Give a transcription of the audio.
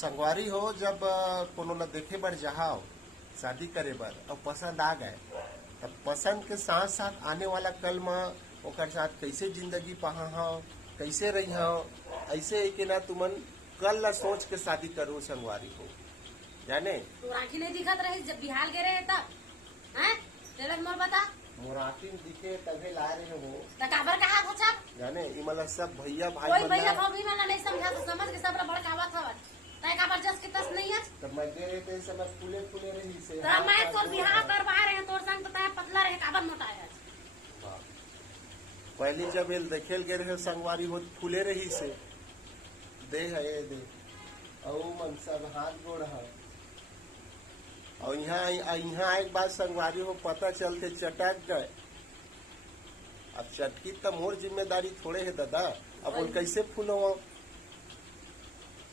संगवारी हो जब कोनो ल देखे बर जाओ शादी करे बर और पसंद आ गए तब पसंद के साथ साथ आने वाला कल में ओकर साथ कैसे जिंदगी पहा हो कैसे रही हो ऐसे ही कि ना तुमन कल ला सोच के शादी करो संगवारी हो जाने तो राखी नहीं दिखत रही जब बिहार गए रहे तब हैं चलो मोर बता मोराती दिखे तभी ला रहे हो त काबर कहा अच्छा जाने इमला सब भैया भाई कोई भैया भाभी वाला नहीं समझा तो समझ के सब बड़कावत हवत तय काबर जस के तस नहीं है तब मैं गए रहे थे सब फूले फूले रही से तो मैं तोर बिहार करवा रहे तोर संग तो तय पतला रहे काबर मोटा है पहली जब एल देखेल गए रहे संगवारी हो फूले रही से दे है दे और मन सब हाथ गोड़ है और यहाँ एक बात संगवारी हो पता चलते चटक गए अब चटकी तो मोर जिम्मेदारी थोड़े है दादा अब उन कैसे फूलो